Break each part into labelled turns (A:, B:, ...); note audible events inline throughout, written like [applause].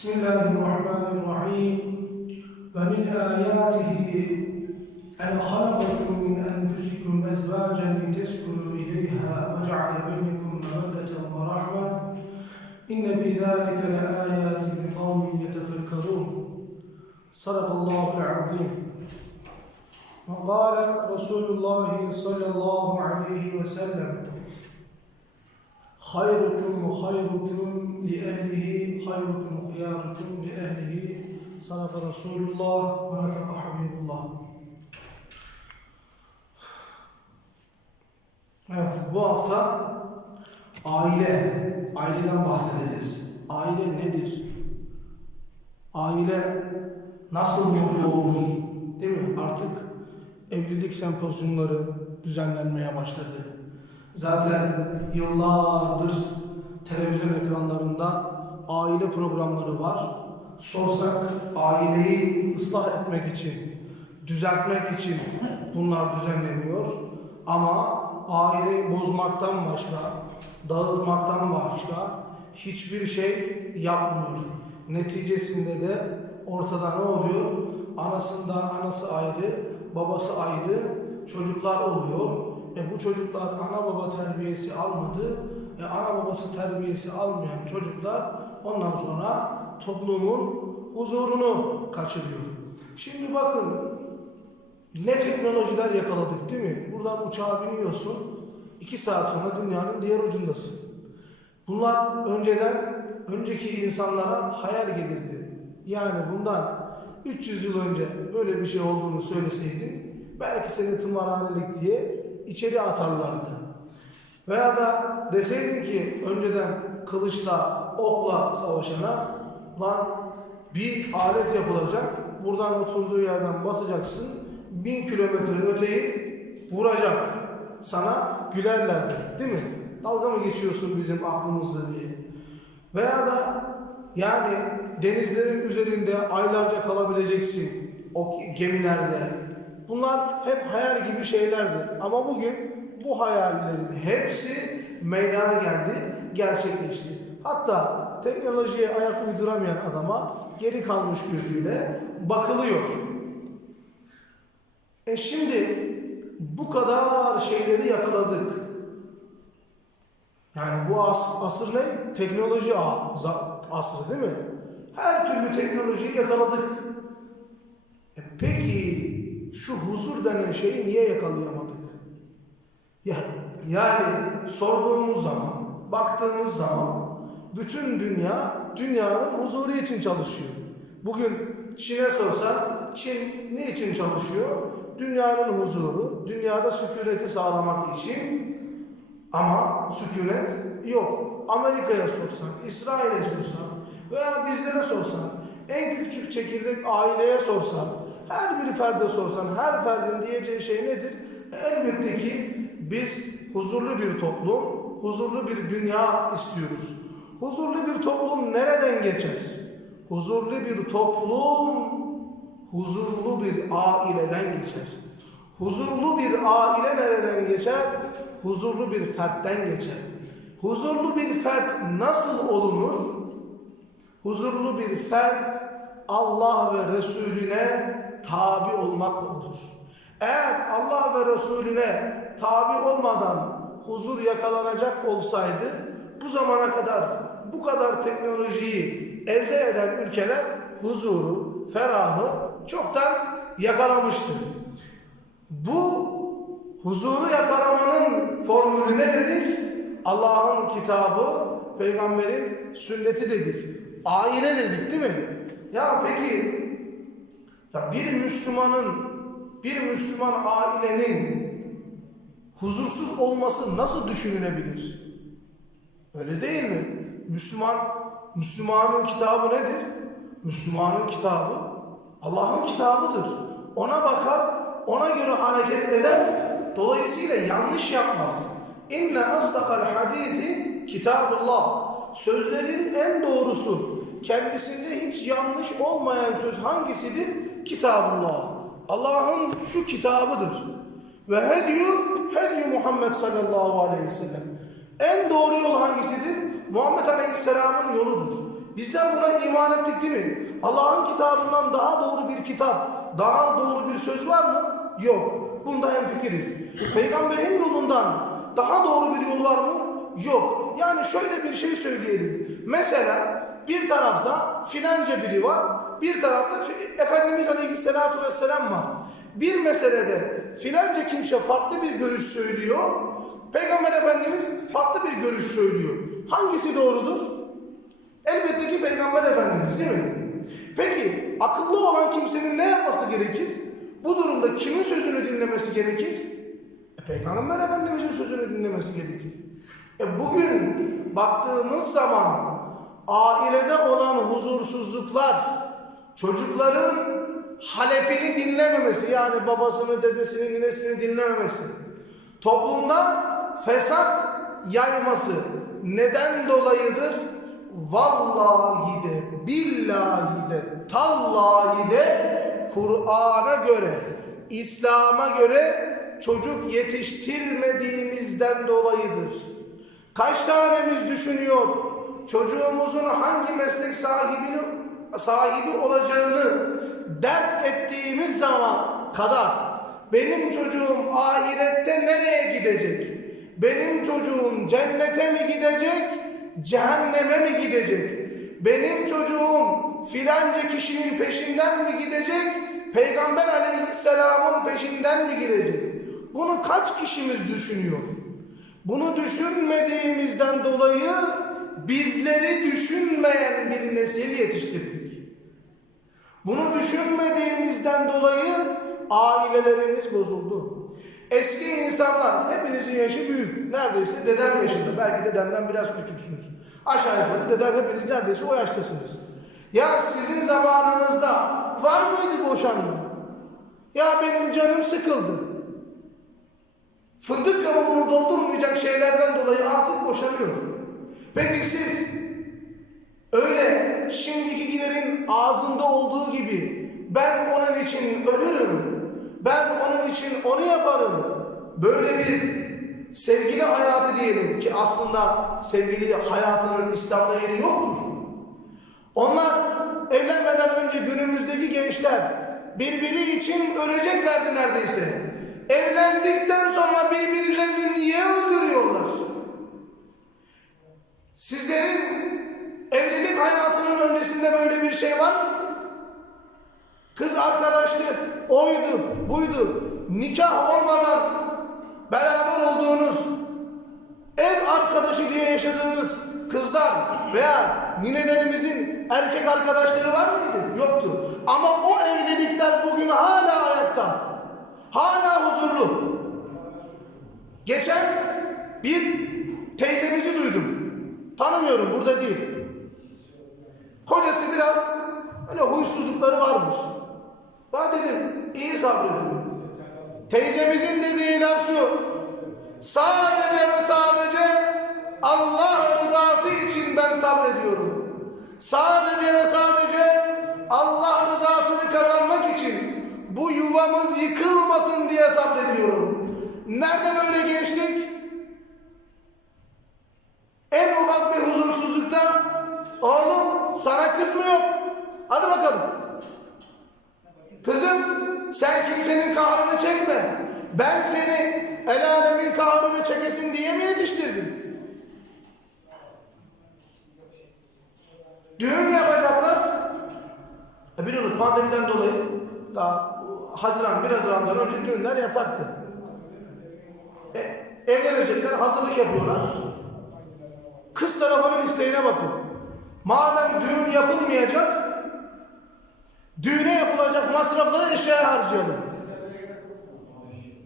A: بسم الله الرحمن الرحيم. ومن آياته أن خلقكم من أنفسكم أزواجا لتسكنوا إليها وجعل بينكم مودة ورحمة. إن في ذلك لآيات لقوم يتفكرون. صدق الله العظيم. وقال رسول الله صلى الله عليه وسلم hayrukum hayrukum li ehlihi hayrukum hiyarukum li ehlihi sadaka Resulullah ve nataka Habibullah. Evet bu hafta aile, aileden bahsedeceğiz. Aile nedir? Aile nasıl mutlu olur? Değil mi? Artık evlilik sempozyumları düzenlenmeye başladı Zaten yıllardır televizyon ekranlarında aile programları var. Sorsak aileyi ıslah etmek için, düzeltmek için bunlar düzenleniyor. Ama aileyi bozmaktan başka, dağıtmaktan başka hiçbir şey yapmıyor. Neticesinde de ortada ne oluyor? Anasından anası ayrı, babası ayrı, çocuklar oluyor. E bu çocuklar ana baba terbiyesi almadı. E ana babası terbiyesi almayan çocuklar ondan sonra toplumun huzurunu kaçırıyor. Şimdi bakın ne teknolojiler yakaladık değil mi? Buradan uçağa biniyorsun. iki saat sonra dünyanın diğer ucundasın. Bunlar önceden önceki insanlara hayal gelirdi. Yani bundan 300 yıl önce böyle bir şey olduğunu söyleseydin belki seni tımarhanelik diye içeri atarlardı. Veya da deseydin ki önceden kılıçla, okla savaşana lan bir alet yapılacak. Buradan oturduğu yerden basacaksın. Bin kilometre öteyi vuracak. Sana gülerlerdi. Değil mi? Dalga mı geçiyorsun bizim aklımızda diye. Veya da yani denizlerin üzerinde aylarca kalabileceksin o gemilerde. Bunlar hep hayal gibi şeylerdi. Ama bugün bu hayallerin hepsi meydana geldi, gerçekleşti. Hatta teknolojiye ayak uyduramayan adama geri kalmış gözüyle bakılıyor. E şimdi bu kadar şeyleri yakaladık. Yani bu as, asır ne? Teknoloji asrı değil mi? Her türlü teknolojiyi yakaladık. E peki şu huzur denen şeyi niye yakalayamadık? Ya, yani sorduğumuz zaman, baktığımız zaman bütün dünya dünyanın huzuru için çalışıyor. Bugün Çin'e sorsan Çin ne için çalışıyor? Dünyanın huzuru, dünyada sükuneti sağlamak için ama sükunet yok. Amerika'ya sorsan, İsrail'e sorsan veya bizlere sorsan, en küçük çekirdek aileye sorsan, her bir ferde sorsan, her ferdin diyeceği şey nedir? Elbette ki biz huzurlu bir toplum, huzurlu bir dünya istiyoruz. Huzurlu bir toplum nereden geçer? Huzurlu bir toplum, huzurlu bir aileden geçer. Huzurlu bir aile nereden geçer? Huzurlu bir fertten geçer. Huzurlu bir fert nasıl olunur? Huzurlu bir fert Allah ve Resulüne tabi olmakla olur. Eğer Allah ve Resulüne tabi olmadan huzur yakalanacak olsaydı bu zamana kadar bu kadar teknolojiyi elde eden ülkeler huzuru, ferahı çoktan yakalamıştı. Bu huzuru yakalamanın formülü ne dedik? Allah'ın kitabı, peygamberin sünneti dedik. Aile dedik değil mi? Ya peki ya bir Müslümanın bir Müslüman ailenin huzursuz olması nasıl düşünülebilir? Öyle değil mi? Müslüman, Müslümanın kitabı nedir? Müslümanın kitabı Allah'ın kitabıdır. Ona bakar, ona göre hareket eder. Dolayısıyla yanlış yapmaz. İnne asdakal hadithi kitabullah. Sözlerin en doğrusu, kendisinde hiç yanlış olmayan söz hangisidir? Kitabullah. Allah'ın şu kitabıdır. Ve hedyu, hedyu Muhammed sallallahu aleyhi ve sellem. En doğru yol hangisidir? Muhammed aleyhisselamın yoludur. Bizler buna iman ettik değil mi? Allah'ın kitabından daha doğru bir kitap, daha doğru bir söz var mı? Yok. Bunda hemfikiriz. Peygamberin yolundan daha doğru bir yol var mı? Yok. Yani şöyle bir şey söyleyelim. Mesela bir tarafta filanca biri var, bir tarafta fi- Efendimiz Aleyhisselatü Vesselam var. Bir meselede filanca kimse farklı bir görüş söylüyor, Peygamber Efendimiz farklı bir görüş söylüyor. Hangisi doğrudur? Elbette ki Peygamber Efendimiz değil mi? Peki akıllı olan kimsenin ne yapması gerekir? Bu durumda kimin sözünü dinlemesi gerekir? E, Peygamber Efendimizin sözünü dinlemesi gerekir. E, bugün baktığımız zaman ailede olan huzursuzluklar, çocukların halefini dinlememesi yani babasını, dedesini, ninesini dinlememesi, toplumda fesat yayması neden dolayıdır? Vallahi de, billahi de, tallahi de Kur'an'a göre, İslam'a göre çocuk yetiştirmediğimizden dolayıdır. Kaç tanemiz düşünüyor çocuğumuzun hangi meslek sahibini sahibi olacağını dert ettiğimiz zaman kadar benim çocuğum ahirette nereye gidecek? Benim çocuğum cennete mi gidecek? Cehenneme mi gidecek? Benim çocuğum filanca kişinin peşinden mi gidecek? Peygamber aleyhisselamın peşinden mi gidecek? Bunu kaç kişimiz düşünüyor? Bunu düşünmediğimizden dolayı bizleri düşünmeyen bir nesil yetiştirdik. Bunu düşünmediğimizden dolayı ailelerimiz bozuldu. Eski insanlar, hepinizin yaşı büyük. Neredeyse dedem yaşında. Belki dedemden biraz küçüksünüz. Aşağı yukarı dedem hepiniz neredeyse o yaştasınız. Ya sizin zamanınızda var mıydı boşanma? Ya benim canım sıkıldı. Fındık kabuğunu doldurmayacak şeylerden dolayı artık boşanıyor. Peki siz öyle şimdikilerin ağzında olduğu gibi ben onun için ölürüm, ben onun için onu yaparım. Böyle bir sevgili hayatı diyelim ki aslında sevgili hayatının İslam'da yeri yoktur. Onlar evlenmeden önce günümüzdeki gençler birbiri için öleceklerdi neredeyse. Evlendikten sonra birbirlerini niye öldürüyorlar? Sizlerin hayatının öncesinde böyle bir şey var mı? Kız arkadaştı, oydu, buydu. Nikah olmadan beraber olduğunuz, ev arkadaşı diye yaşadığınız kızlar veya ninelerimizin erkek arkadaşları var mıydı? Yoktu. Ama o evlilikler bugün hala ayakta. Hala huzurlu. Geçen bir teyzemizi duydum. Tanımıyorum burada değil. Kocası biraz öyle huysuzlukları varmış. Ya dedim iyi sabredin. Teyzemizin dediği laf şu. Sadece ve sadece Allah rızası için ben sabrediyorum. Sadece ve sadece Allah rızasını kazanmak için bu yuvamız yıkılmasın diye sabrediyorum. Nereden Hadi bakalım. Kızım sen kimsenin kahrını çekme. Ben seni el alemin kahrını çekesin diye mi yetiştirdim? Düğün yapacaklar. E biliyorsunuz pandemiden dolayı daha Haziran, bir Haziran'dan önce düğünler yasaktı. E, evlenecekler, hazırlık yapıyorlar. Kız tarafının isteğine bakın. Madem düğün yapılmayacak, düğüne yapılacak masrafları eşyaya harcayalım.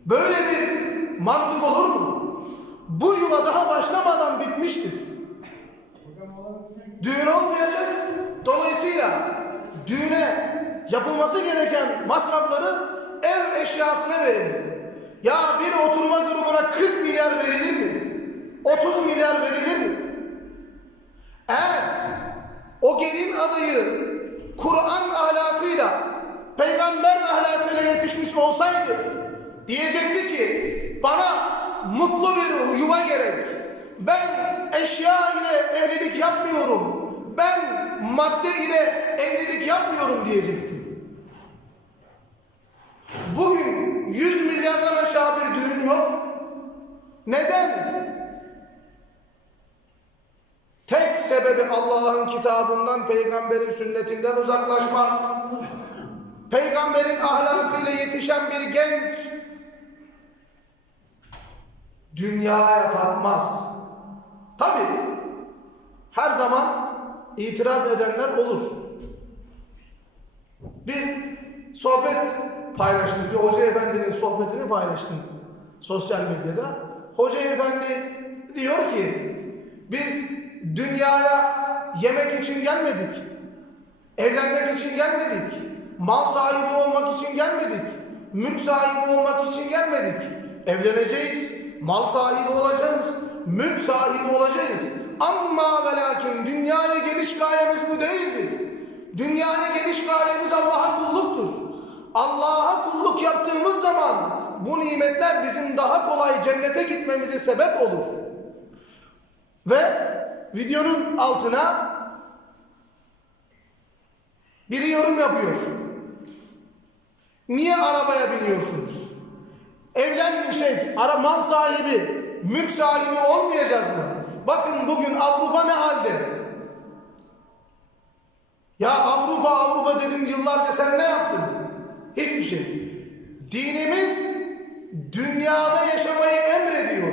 A: Böyle bir mantık olur mu? Bu yuva daha başlamadan bitmiştir. Düğün olmayacak. Dolayısıyla düğüne yapılması gereken masrafları ev eşyasına verelim. Ya bir oturma grubuna 40 milyar verilir mi? 30 milyar verilir mi? Eğer o gelin adayı Kur'an ahlakıyla, peygamber ahlakıyla yetişmiş olsaydı diyecekti ki bana mutlu bir yuva gerek. Ben eşya ile evlilik yapmıyorum. Ben madde ile evlilik yapmıyorum diyecekti. Bugün 100 milyardan aşağı bir düğün yok. Neden? Tek sebebi Allah'ın kitabından, peygamberin sünnetinden uzaklaşmak. Peygamberin ahlakıyla yetişen bir genç dünyaya tapmaz. Tabi her zaman itiraz edenler olur. Bir sohbet paylaştım. Bir hoca efendinin sohbetini paylaştım sosyal medyada. Hoca efendi diyor ki biz dünyaya yemek için gelmedik. Evlenmek için gelmedik. Mal sahibi olmak için gelmedik. Mülk sahibi olmak için gelmedik. Evleneceğiz. Mal sahibi olacağız. Mülk sahibi olacağız. Ama ve lakin dünyaya geliş gayemiz bu değildir. Dünyaya geliş gayemiz Allah'a kulluktur. Allah'a kulluk yaptığımız zaman bu nimetler bizim daha kolay cennete gitmemize sebep olur. Ve videonun altına biri yorum yapıyor. Niye arabaya biniyorsunuz? Evlen şey, ara mal sahibi, mülk sahibi olmayacağız mı? Bakın bugün Avrupa ne halde? Ya Avrupa Avrupa dedin yıllarca sen ne yaptın? Hiçbir şey. Dinimiz dünyada yaşamayı emrediyor.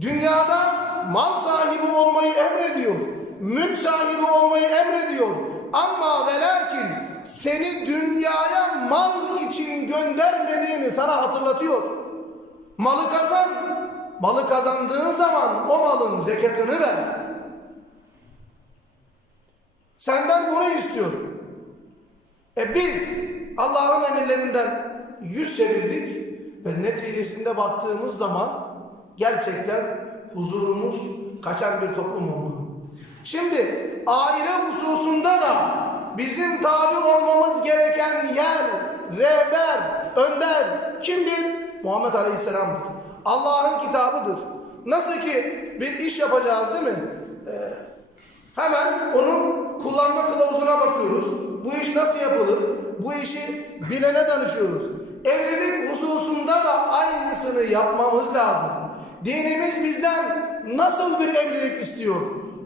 A: Dünyada mal sahibi olmayı emrediyor. Mülk sahibi olmayı emrediyor. Ama ve lakin seni dünyaya mal için göndermediğini sana hatırlatıyor. Malı kazan. Malı kazandığın zaman o malın zekatını ver. Senden bunu istiyor. E biz Allah'ın emirlerinden yüz çevirdik ve neticesinde baktığımız zaman gerçekten huzurumuz kaçan bir toplum oldu. Şimdi aile hususunda da bizim tabi olmamız gereken yer, rehber, önder kimdir? Muhammed Aleyhisselam'dır. Allah'ın kitabıdır. Nasıl ki bir iş yapacağız değil mi? Ee, hemen onun kullanma kılavuzuna bakıyoruz. Bu iş nasıl yapılır? Bu işi bilene danışıyoruz. Evlilik hususunda da aynısını yapmamız lazım. Dinimiz bizden nasıl bir evlilik istiyor?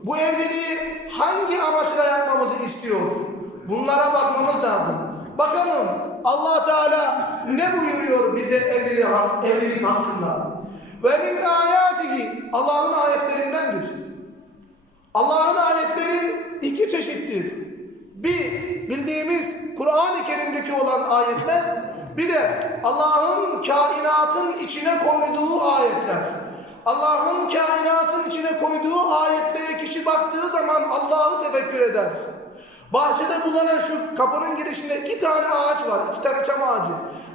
A: Bu evliliği hangi amaçla yapmamızı istiyor? Bunlara bakmamız lazım. Bakalım Allah Teala ne buyuruyor bize evlilik, evlilik hakkında? Ve min ayatihi Allah'ın ayetlerindendir. Allah'ın ayetleri iki çeşittir. Bir bildiğimiz Kur'an-ı Kerim'deki olan ayetler, bir de Allah'ın kainatın içine koyduğu ayetler. Allah'ın kainatın içine koyduğu ayetlere kişi baktığı zaman Allah'ı tefekkür eder. Bahçede bulunan şu kapının girişinde iki tane ağaç var, iki tane çam ağacı.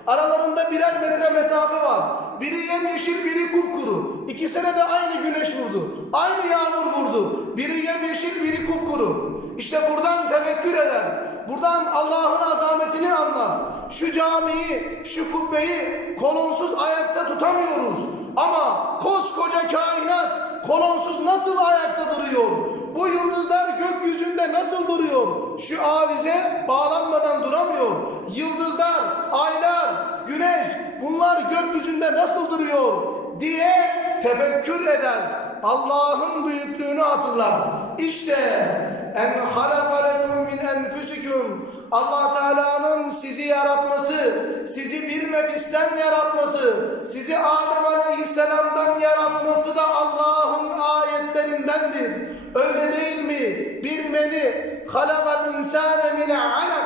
A: Aralarında birer metre mesafe var. Biri yemyeşil, biri kupkuru. İkisine de aynı güneş vurdu. Aynı yağmur vurdu. Biri yemyeşil, biri kupkuru. İşte buradan tefekkür eder. Buradan Allah'ın azametini anlar. Şu camiyi, şu kubbeyi kolonsuz ayakta tutamıyoruz. Ama koskoca kainat kolonsuz nasıl ayakta duruyor? Bu yıldızlar gökyüzünde nasıl duruyor? Şu avize bağlanmadan duramıyor. Yıldızlar, aylar, güneş bunlar gökyüzünde nasıl duruyor diye tefekkür eder. Allah'ın büyüklüğünü hatırlar. İşte en halaka lekum min enfusikum Allah Teala'nın sizi yaratması, sizi bir nefisten yaratması, sizi Adem Aleyhisselam'dan yaratması da Allah'ın ayetlerindendir. Öyle değil mi? Bir meni halakal insane mine alak.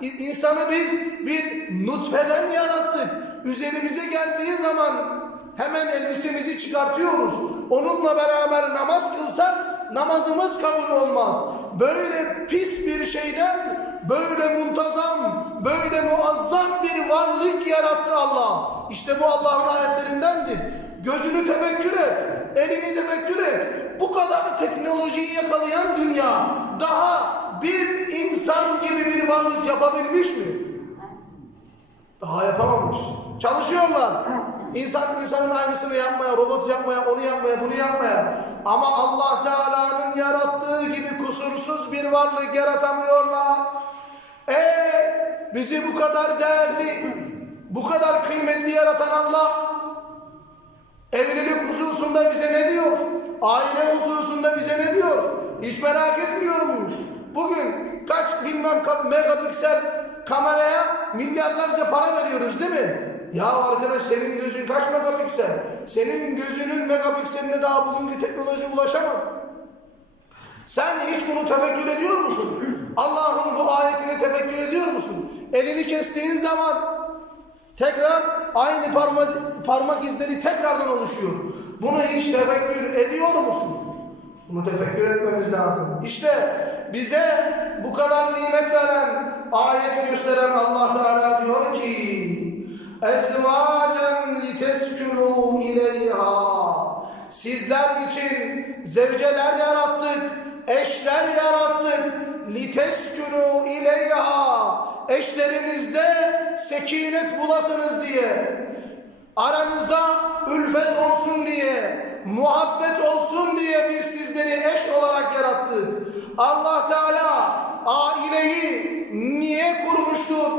A: İnsanı biz bir nutfeden yarattık. Üzerimize geldiği zaman hemen elbisemizi çıkartıyoruz. Onunla beraber namaz kılsak namazımız kabul olmaz. Böyle pis bir şeyden böyle muntazam, böyle muazzam bir varlık yarattı Allah. İşte bu Allah'ın ayetlerindendir. Gözünü tefekkür et, elini tefekkür et. Bu kadar teknolojiyi yakalayan dünya daha bir insan gibi bir varlık yapabilmiş mi? Daha yapamamış. Çalışıyorlar. İnsan insanın aynısını yapmaya, robot yapmaya, onu yapmaya, bunu yapmaya. Ama Allah Teala'nın yarattığı gibi kusursuz bir varlık yaratamıyorlar. E bizi bu kadar değerli, bu kadar kıymetli yaratan Allah evlilik hususunda bize ne diyor? Aile hususunda bize ne diyor? Hiç merak etmiyor muyuz? Bugün kaç bilmem megapiksel kameraya milyarlarca para veriyoruz değil mi? Ya arkadaş senin gözün kaç megapiksel? Senin gözünün megapikseline daha bugünkü teknoloji ulaşamadı. Sen hiç bunu tefekkür ediyor musun? Allah'ın bu ayetini tefekkür ediyor musun? Elini kestiğin zaman tekrar aynı parmak, parmak izleri tekrardan oluşuyor. Bunu hiç tefekkür ediyor musun? Bunu tefekkür etmemiz lazım. İşte bize bu kadar nimet veren, ayet gösteren Allah Teala diyor ki ezvacen liteskunu ileyha Sizler için zevceler yarattık, eşler yarattık. Liteskunu ileyha eşlerinizde sekinet bulasınız diye. Aranızda ülfet olsun diye, muhabbet olsun diye biz sizleri eş olarak yarattık. Allah Teala aileyi niye kurmuştur?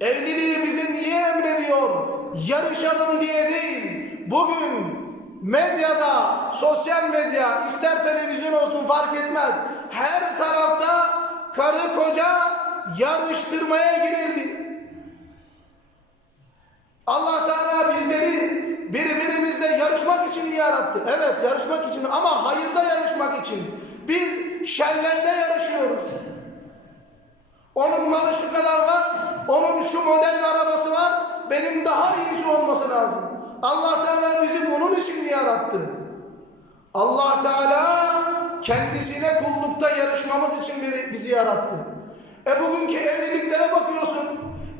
A: Evliliği bize niye emrediyor? Yarışalım diye değil. Bugün medyada, sosyal medya, ister televizyon olsun fark etmez. Her tarafta karı koca yarıştırmaya girildi. Allah Teala bizleri birbirimizle yarışmak için mi yarattı? Evet yarışmak için ama hayırda yarışmak için. Biz şerlerde yarışıyoruz. Onun malı şu kadar var, onun şu model arabası var, benim daha iyisi olması lazım. Allah Bunun için yarattı? Allah Teala kendisine kullukta yarışmamız için bizi yarattı. E bugünkü evliliklere bakıyorsun.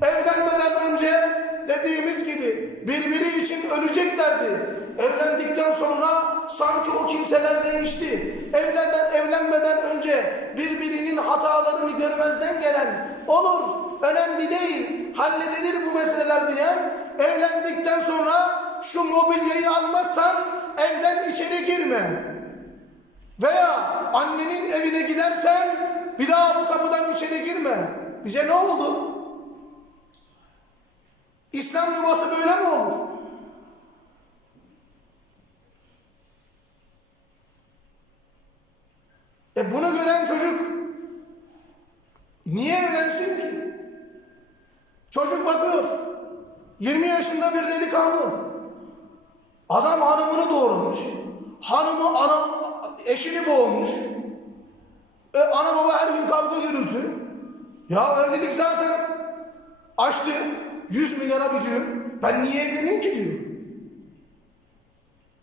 A: Evlenmeden önce dediğimiz gibi birbiri için öleceklerdi. Evlendikten sonra sanki o kimseler değişti. Evlenden, evlenmeden önce birbirinin hatalarını görmezden gelen olur. Önemli değil. Halledilir bu meseleler diyen evlendikten sonra şu mobilyayı almazsan evden içeri girme. Veya annenin evine gidersen bir daha bu kapıdan içeri girme. Bize ne oldu? İslam yuvası böyle mi olur? E bunu gören çocuk niye evlensin ki? Çocuk bakıyor. 20 yaşında bir delikanlı. Adam hanımını doğurmuş. Hanımı ana, eşini boğmuş. E, ana baba her gün kavga gürültü. Ya evlilik zaten açtı. 100 milyara bir düğün. Ben niye evleneyim ki diyor.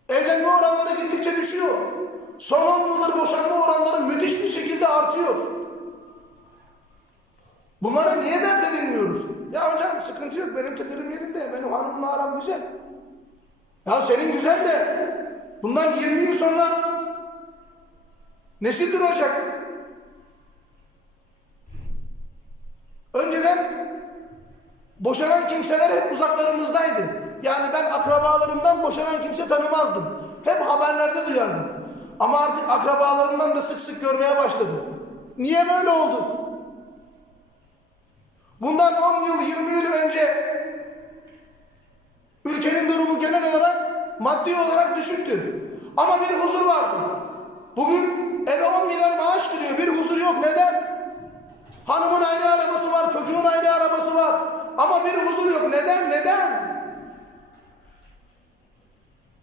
A: Evlenme oranları gittikçe düşüyor. Son 10 yıldır boşanma oranları müthiş bir şekilde artıyor. Bunlara niye dert edinmiyoruz? Ya hocam sıkıntı yok benim tıkırım yerinde. Benim hanımla aram güzel. Ya senin güzel de bundan 20 yıl sonra nesil duracak. Önceden boşanan kimseler hep uzaklarımızdaydı. Yani ben akrabalarımdan boşanan kimse tanımazdım. Hep haberlerde duyardım. Ama artık akrabalarımdan da sık sık görmeye başladım. Niye böyle oldu? Bundan 10 yıl, 20 yıl önce ülkenin durumu genel olarak maddi olarak düşüktü. Ama bir huzur vardı. Bugün eve 10 milyar maaş giriyor. Bir huzur yok. Neden? Hanımın ayrı arabası var, çocuğun ayrı arabası var. Ama bir huzur yok. Neden? Neden?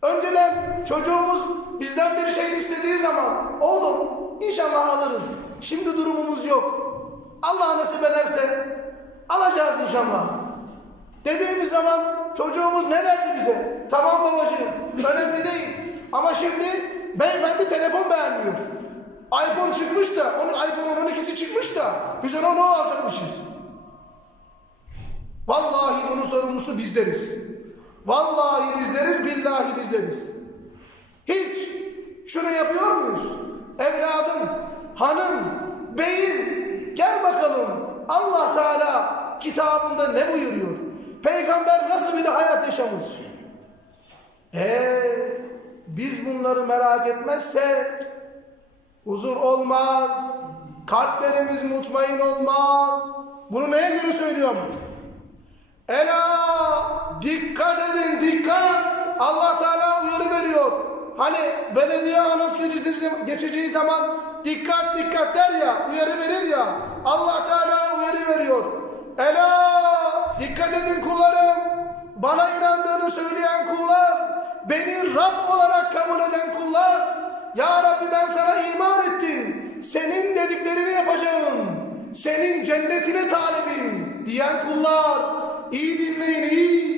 A: Önceden çocuğumuz bizden bir şey istediği zaman oğlum inşallah alırız. Şimdi durumumuz yok. Allah nasip ederse alacağız inşallah. Dediğimiz zaman çocuğumuz ne derdi bize? Tamam babacığım önemli değil. Ama şimdi beyefendi telefon beğenmiyor. iPhone çıkmış da, onun iPhone'un 12'si çıkmış da biz ona ne alacakmışız? Vallahi bunun sorumlusu bizleriz. Vallahi bizleriz, billahi bizleriz. Hiç şunu yapıyor muyuz? Evladım, hanım, beyim gel bakalım Allah Teala kitabında ne buyuruyor? Peygamber nasıl bir hayat yaşamış? Eee biz bunları merak etmezsek huzur olmaz, kalplerimiz mutmain olmaz. Bunu neye göre söylüyorum? Ela dikkat edin dikkat. Allah Teala uyarı veriyor. Hani belediye anons geçeceği, geçeceği zaman dikkat dikkat der ya uyarı verir ya. Allah Teala uyarı veriyor. Ela dikkat edin kullarım. Bana inandığını söyleyen kullar. Beni Rab olarak kabul eden kullar. Ya Rabbi ben sana iman ettim. Senin dediklerini yapacağım. Senin cennetine talibim diyen kullar. İyi dinleyin iyi.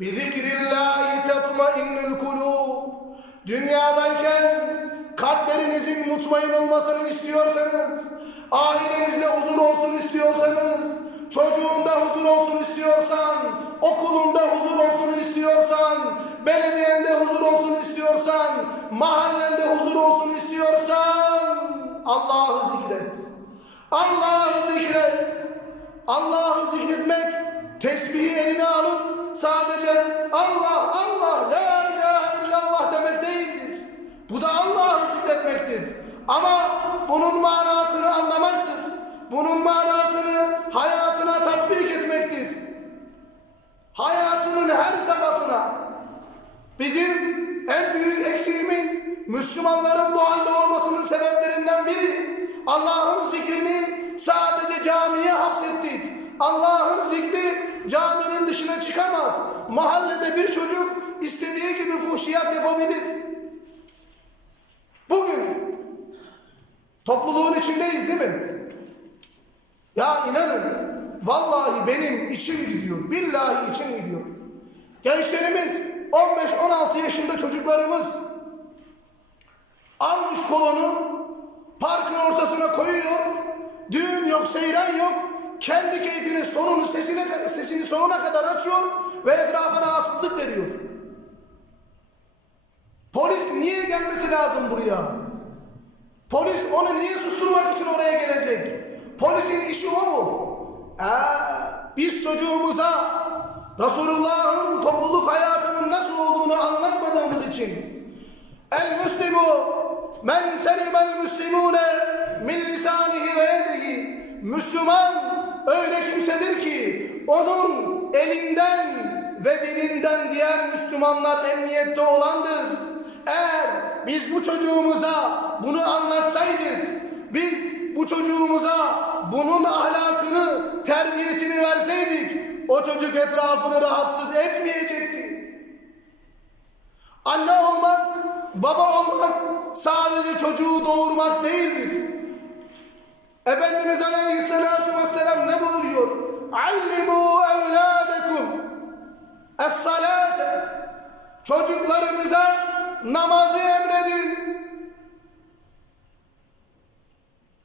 A: Bizikrillahi tetmainnul kulub. Dünyadayken kalplerinizin mutmain olmasını istiyorsanız, ailenizde huzur olsun istiyorsanız, çocuğunda huzur olsun istiyorsan, okulunda huzur olsun istiyorsan, belediyende huzur olsun istiyorsan, mahallende huzur olsun istiyorsan, Allah'ı zikret. Allah'ı zikret. Allah'ı zikretmek, tesbihi eline alıp sadece Allah, Allah, la ilahe illallah demek değildir. Bu da Allah'ı zikretmektir. Ama bunun manasını anlamaktır. Bunun manasını hayatına tatbik etmektir. Hayatının her safhasına. Bizim en büyük eksiğimiz Müslümanların bu halde olmasının sebeplerinden biri Allah'ın zikrini sadece camiye hapsettik. Allah'ın zikri caminin dışına çıkamaz. Mahallede bir çocuk istediği gibi fuhşiyat yapabilir. Bugün topluluğun içindeyiz değil mi? Ya inanın vallahi benim içim gidiyor. Billahi içim gidiyor. Gençlerimiz 15-16 yaşında çocuklarımız almış kolonu parkın ortasına koyuyor. Düğün yok, seyran yok. Kendi keyfinin sonunu sesine, sesini sonuna kadar açıyor ve etrafa rahatsızlık veriyor. Polis niye gelmesi lazım buraya? Polis onu niye susturmak için oraya gelecek? Polisin işi o mu? Ee, biz çocuğumuza Resulullah'ın topluluk hayatının nasıl olduğunu anlatmadığımız için El Müslimu men selimel müslimune min lisanihi ve yedihi Müslüman öyle kimsedir ki onun elinden ve dilinden diğer Müslümanlar emniyette olandır. Eğer biz bu çocuğumuza bunu anlatsaydık, biz bu çocuğumuza bunun ahlakını, terbiyesini verseydik, o çocuk etrafını rahatsız etmeyecekti. Anne olmak, baba olmak sadece çocuğu doğurmak değildir. Efendimiz Aleyhisselatü Vesselam ne buyuruyor? Allimu evladekum es-salate Çocuklarınıza namazı emredin.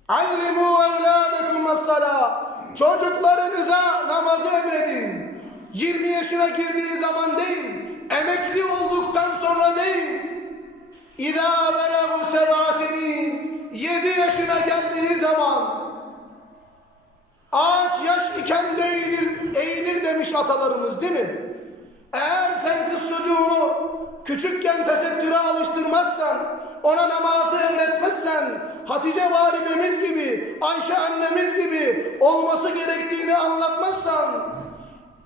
A: Allimu evladekum es-salate Çocuklarınıza namazı emredin. 20 yaşına girdiği zaman değil, emekli olduktan sonra değil. İzâ belâhu sebâ senin 7 yaşına geldiği zaman ağaç yaş iken de eğilir, eğilir demiş atalarımız değil mi? Eğer sen kız çocuğunu küçükken tesettüre alıştırmazsan, ona namazı emretmezsen, Hatice validemiz gibi, Ayşe annemiz gibi olması gerektiğini anlatmazsan,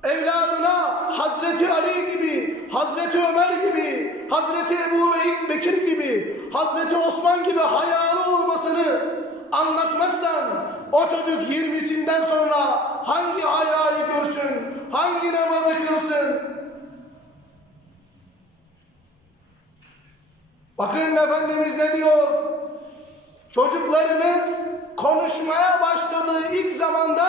A: evladına Hazreti Ali gibi, Hazreti Ömer gibi, Hazreti Ebu Bekir gibi, Hazreti Osman gibi hayalı olmasını anlatmazsan, o çocuk 20'sinden sonra hangi hayayı görsün, hangi namazı kılsın? Bakın Efendimiz ne diyor? Çocuklarınız konuşmaya başladığı ilk zamanda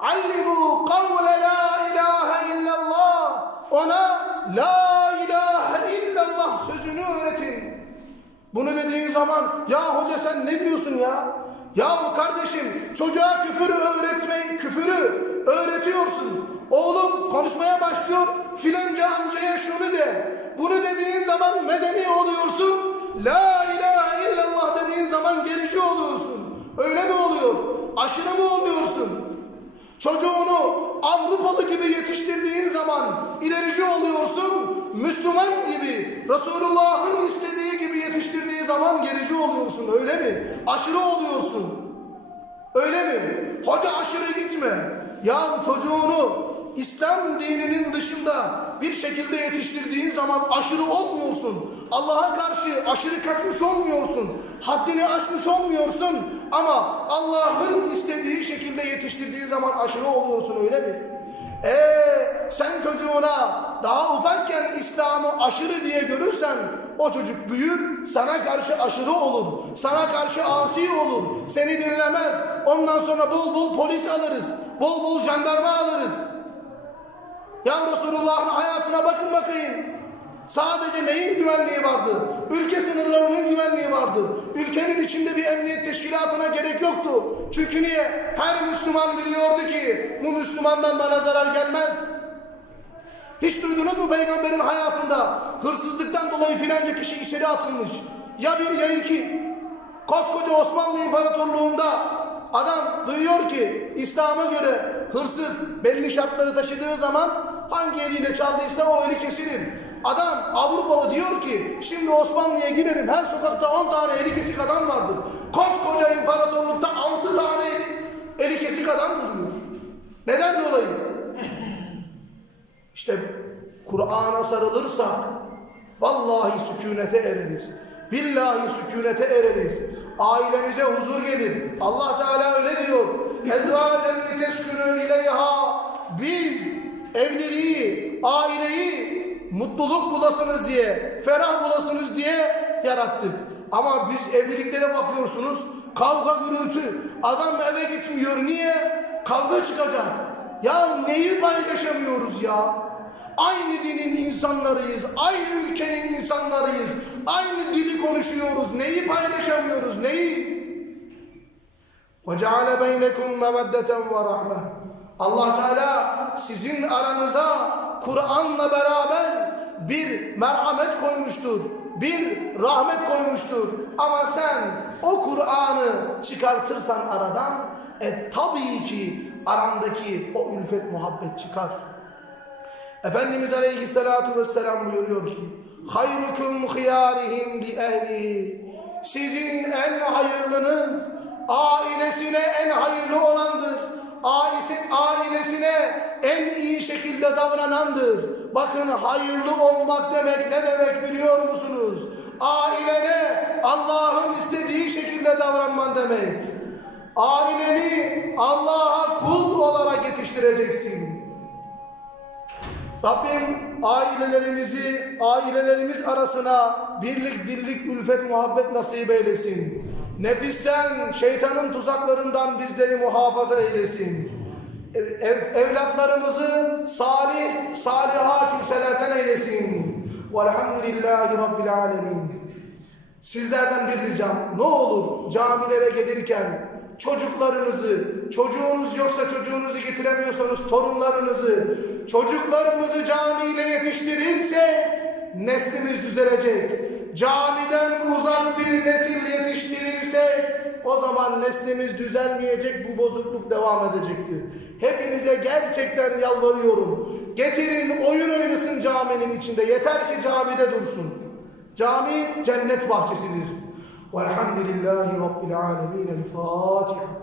A: allimu kavle la ilahe illallah ona la ilahe illallah sözünü öğretin. Bunu dediğin zaman ya hoca sen ne diyorsun ya? Ya kardeşim çocuğa küfürü öğretmeyi, küfürü öğretiyorsun. Oğlum konuşmaya başlıyor filanca amcaya şunu de. Bunu dediğin zaman medeni oluyorsun. La ilahe illallah dediğin zaman gerici oluyorsun. Öyle mi oluyor? Aşırı mı oluyorsun? Çocuğunu Avrupalı gibi yetiştirdiğin zaman ilerici oluyorsun. Müslüman gibi Resulullah'ın istediği gibi yetiştirdiği zaman gerici oluyorsun. Öyle mi? Aşırı oluyorsun. Öyle mi? Hoca aşırı gitme. Ya çocuğunu İslam dininin dışında bir şekilde yetiştirdiğin zaman aşırı olmuyorsun. Allah'a karşı aşırı kaçmış olmuyorsun. Haddini aşmış olmuyorsun. Ama Allah'ın istediği şekilde yetiştirdiği zaman aşırı oluyorsun öyle mi? Eee sen çocuğuna daha ufakken İslam'ı aşırı diye görürsen o çocuk büyür sana karşı aşırı olur. Sana karşı asi olur. Seni dinlemez. Ondan sonra bol bol polis alırız. Bol bol jandarma alırız. Ya Resulullah'ın hayatına bakın bakayım. Sadece neyin güvenliği vardı? Ülke sınırlarının güvenliği vardı. Ülkenin içinde bir emniyet teşkilatına gerek yoktu. Çünkü niye? Her Müslüman biliyordu ki bu Müslümandan bana zarar gelmez. Hiç duydunuz mu peygamberin hayatında hırsızlıktan dolayı filanca kişi içeri atılmış? Ya bir ya iki. Koskoca Osmanlı İmparatorluğu'nda adam duyuyor ki İslam'a göre hırsız belli şartları taşıdığı zaman hangi eliyle çaldıysa o eli kesilir. Adam Avrupalı diyor ki şimdi Osmanlı'ya girelim her sokakta 10 tane eli kesik adam vardır. Koskoca imparatorlukta 6 tane eli, eli kesik adam bulunuyor. Neden dolayı? [laughs] İşte Kur'an'a sarılırsak vallahi sükunete ereriz. Billahi sükunete ereriz. Ailemize huzur gelir. Allah Teala öyle diyor. Ezvacen liteskünü ileyha. Biz evliliği, aileyi mutluluk bulasınız diye, ferah bulasınız diye yarattık. Ama biz evliliklere bakıyorsunuz. Kavga gürültü. Adam eve gitmiyor. Niye? Kavga çıkacak. Ya neyi paylaşamıyoruz ya? Aynı dinin insanlarıyız, aynı ülkenin insanlarıyız, aynı dili konuşuyoruz. Neyi paylaşamıyoruz, neyi? وَجَعَلَ بَيْنَكُمْ مَوَدَّةً وَرَحْمَةً Allah Teala sizin aranıza Kur'an'la beraber bir merhamet koymuştur, bir rahmet koymuştur. Ama sen o Kur'an'ı çıkartırsan aradan, e tabii ki arandaki o ülfet muhabbet çıkar. Efendimiz Aleyhisselatü Vesselam buyuruyor ki Hayrukum hıyarihim li ehlihi Sizin en hayırlınız ailesine en hayırlı olandır. Ailesi, ailesine en iyi şekilde davranandır. Bakın hayırlı olmak demek ne demek biliyor musunuz? Ailene Allah'ın istediği şekilde davranman demek. Aileni Allah'a kul olarak yetiştireceksin. Rabbim ailelerimizi, ailelerimiz arasına birlik, birlik, ülfet, muhabbet nasip eylesin. Nefisten, şeytanın tuzaklarından bizleri muhafaza eylesin. Ev, evlatlarımızı salih, saliha kimselerden eylesin. Velhamdülillahi Rabbil alemin. Sizlerden bir ricam ne olur camilere gelirken çocuklarınızı, çocuğunuz yoksa çocuğunuzu getiremiyorsanız torunlarınızı, çocuklarımızı camiyle yetiştirirsek neslimiz düzelecek. Camiden uzak bir nesil yetiştirirsek o zaman neslimiz düzelmeyecek, bu bozukluk devam edecektir. Hepinize gerçekten yalvarıyorum. Getirin oyun oynasın caminin içinde. Yeter ki camide dursun. Cami cennet bahçesidir. Velhamdülillahi Rabbil alemin. El Fatiha.